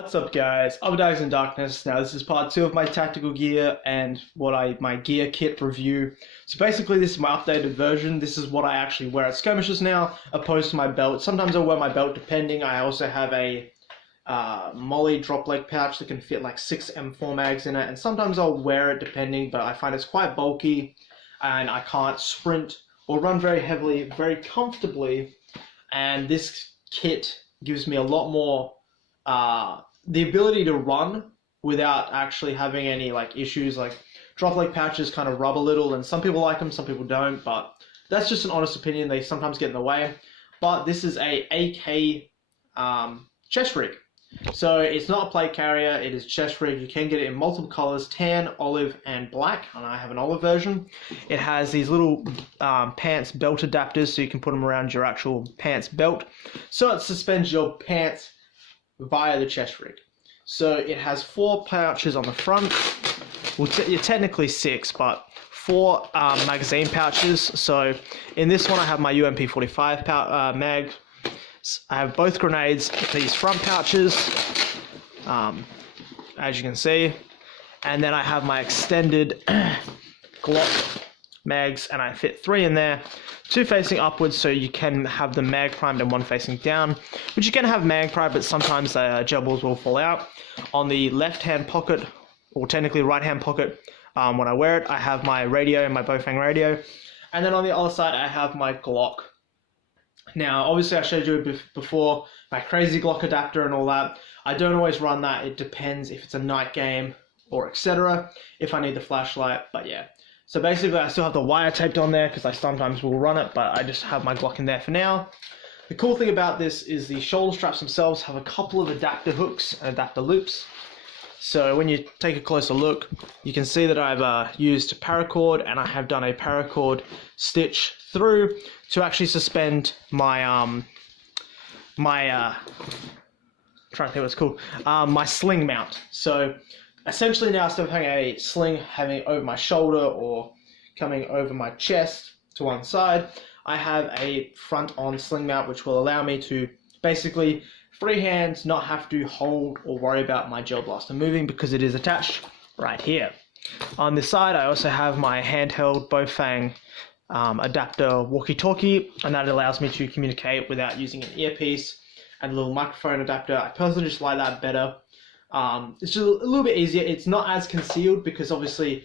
What's up guys, I'm in Darkness. Now this is part 2 of my tactical gear and my gear kit review. So basically this is my updated version. This is what I actually wear at skirmishes now, opposed to my belt. Sometimes I'll wear my belt depending. I also have a Molly drop leg pouch that can fit like 6 M4 mags in it, and sometimes I'll wear it depending, but I find it's quite bulky and I can't sprint or run very heavily, very comfortably, and this kit gives me a lot more the ability to run without actually having any like issues. Like drop leg pouches kind of rub a little, and some people like them, some people don't, but that's just an honest opinion. They sometimes get in the way. But this is a AK chest rig, so it's not a plate carrier, it is chest rig. You can get it in multiple colors: tan, olive, and black, and I have an olive version. It has these little pants belt adapters, so you can put them around your actual pants belt, so it suspends your pants via the chest rig. So it has 4 pouches on the front. Well, technically 6, but 4 magazine pouches. So in this one I have my UMP45 mag. I have both grenades, these front pouches, as you can see, and then I have my extended Glock mags, and I fit 3 in there, 2 facing upwards, so you can have the mag primed and 1 facing down, which you can have mag primed, but sometimes the gel balls will fall out. On the left hand pocket, or technically right hand pocket, when I wear it, I have my radio, my Bofang radio, and then on the other side I have my Glock. Now obviously I showed you before my crazy Glock adapter and all that. I don't always run that, it depends if it's a night game or etc, if I need the flashlight, but yeah. So basically I still have the wire taped on there because I sometimes will run it, but I just have my Glock in there for now. The cool thing about this is the shoulder straps themselves have a couple of adapter hooks and adapter loops. So when you take a closer look, you can see that I've used paracord, and I have done a paracord stitch through to actually suspend my trying to think what it's called, my sling mount. So essentially now, instead of having a sling having over my shoulder or coming over my chest to one side, I have a front-on sling mount, which will allow me to basically free hands, not have to hold or worry about my gel blaster moving because it is attached right here. On this side, I also have my handheld Bofang adapter walkie-talkie, and that allows me to communicate without using an earpiece, and a little microphone adapter. I personally just like that better. It's just a little bit easier. It's not as concealed because obviously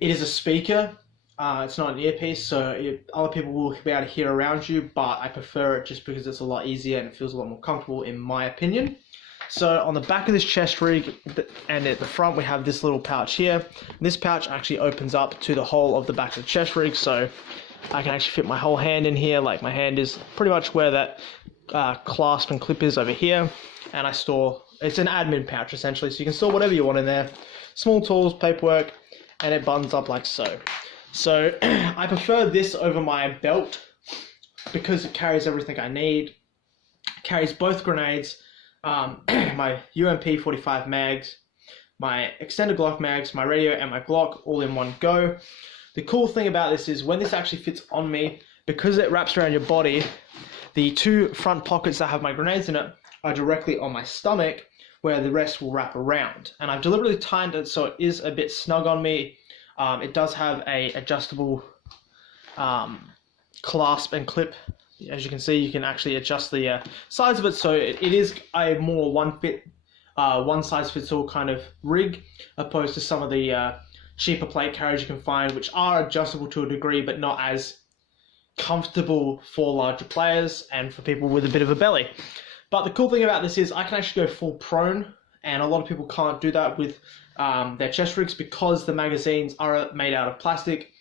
it is a speaker. It's not an earpiece, so other people will be able to hear around you, but I prefer it just because it's a lot easier and it feels a lot more comfortable in my opinion. So on the back of this chest rig and at the front we have this little pouch here. This pouch actually opens up to the whole of the back of the chest rig, so I can actually fit my whole hand in here. Like my hand is pretty much where that clasp and clip is over here, and I store, it's an admin pouch essentially, so you can store whatever you want in there. Small tools, paperwork, and it buttons up like so. So I prefer this over my belt because it carries everything I need. It carries both grenades, my UMP45 mags, my extended Glock mags, my radio, and my Glock all in one go. The cool thing about this is when this actually fits on me, because it wraps around your body, the 2 front pockets that have my grenades in it are directly on my stomach, where the rest will wrap around. And I've deliberately timed it so it is a bit snug on me. It does have a adjustable clasp and clip. As you can see, you can actually adjust the size of it, so it is a more one size fits all kind of rig, opposed to some of the cheaper plate carriers you can find, which are adjustable to a degree, but not as comfortable for larger players and for people with a bit of a belly. But the cool thing about this is I can actually go full prone, and a lot of people can't do that with their chest rigs because the magazines are made out of plastic,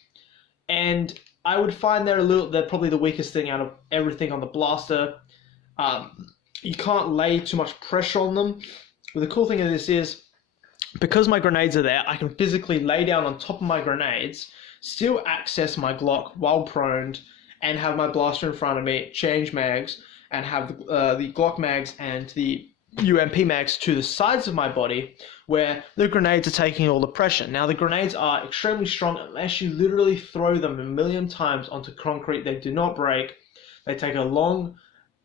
and I would find they're probably the weakest thing out of everything on the blaster. You can't lay too much pressure on them. But the cool thing of this is, because my grenades are there, I can physically lay down on top of my grenades, still access my Glock while proned, and have my blaster in front of me, change mags, and have the Glock mags and the UMP mags to the sides of my body, where the grenades are taking all the pressure. Now the grenades are extremely strong unless you literally throw them a million times onto concrete. They do not break. They take a long,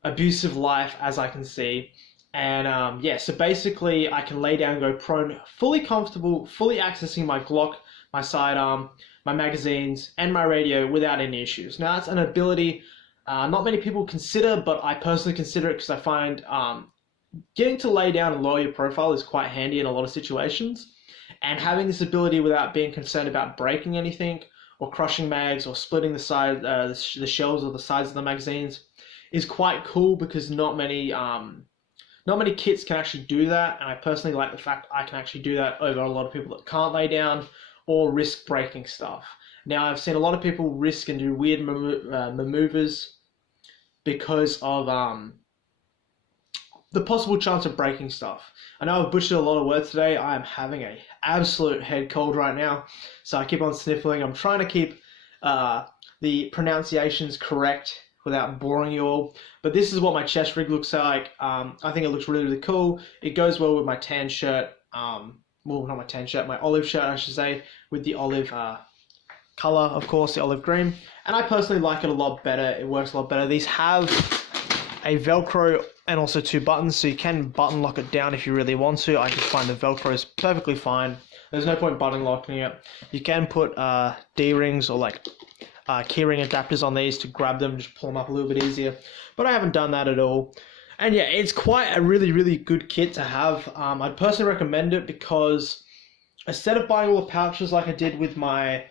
abusive life, as I can see, And yeah, so basically I can lay down and go prone, fully comfortable, fully accessing my Glock, my sidearm, my magazines, and my radio without any issues. Now that's an ability not many people consider, but I personally consider it because I find getting to lay down and lower your profile is quite handy in a lot of situations. And having this ability without being concerned about breaking anything or crushing mags or splitting the shells or the sides of the magazines is quite cool, because not many kits can actually do that, and I personally like the fact I can actually do that over a lot of people that can't lay down or risk breaking stuff. Now, I've seen a lot of people risk and do weird maneuvers because of the possible chance of breaking stuff. I know I've butchered a lot of words today. I am having an absolute head cold right now, so I keep on sniffling. I'm trying to keep the pronunciations correct without boring you all. But this is what my chest rig looks like. I think it looks really, really cool. It goes well with my tan shirt. Well, not my tan shirt, my olive shirt, I should say, with the olive color, of course, the olive green. And I personally like it a lot better. It works a lot better. These have a Velcro and also 2 buttons, so you can button lock it down if you really want to. I just find the Velcro is perfectly fine. There's no point button locking it. You can put D-rings or like keyring adapters on these to grab them, just pull them up a little bit easier. But I haven't done that at all. And yeah, it's quite a really, really good kit to have. I'd personally recommend it because instead of buying all the pouches like I did with my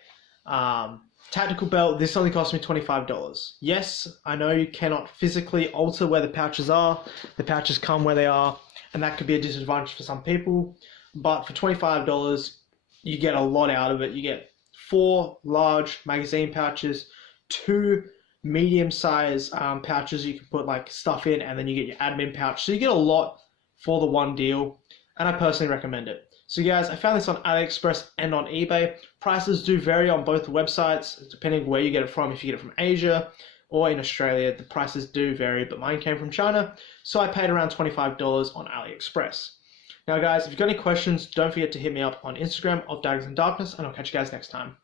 tactical belt, this only cost me $25. Yes, I know you cannot physically alter where the pouches are. The pouches come where they are, and that could be a disadvantage for some people. But for $25, you get a lot out of it. You get 4 large magazine pouches, 2 medium-sized pouches you can put like stuff in, and then you get your admin pouch. So you get a lot for the one deal, and I personally recommend it. So guys, I found this on AliExpress and on eBay. Prices do vary on both websites, depending where you get it from. If you get it from Asia or in Australia, the prices do vary, but mine came from China, so I paid around $25 on AliExpress. Now guys, if you've got any questions, don't forget to hit me up on Instagram of Daggers in Darkness, and I'll catch you guys next time.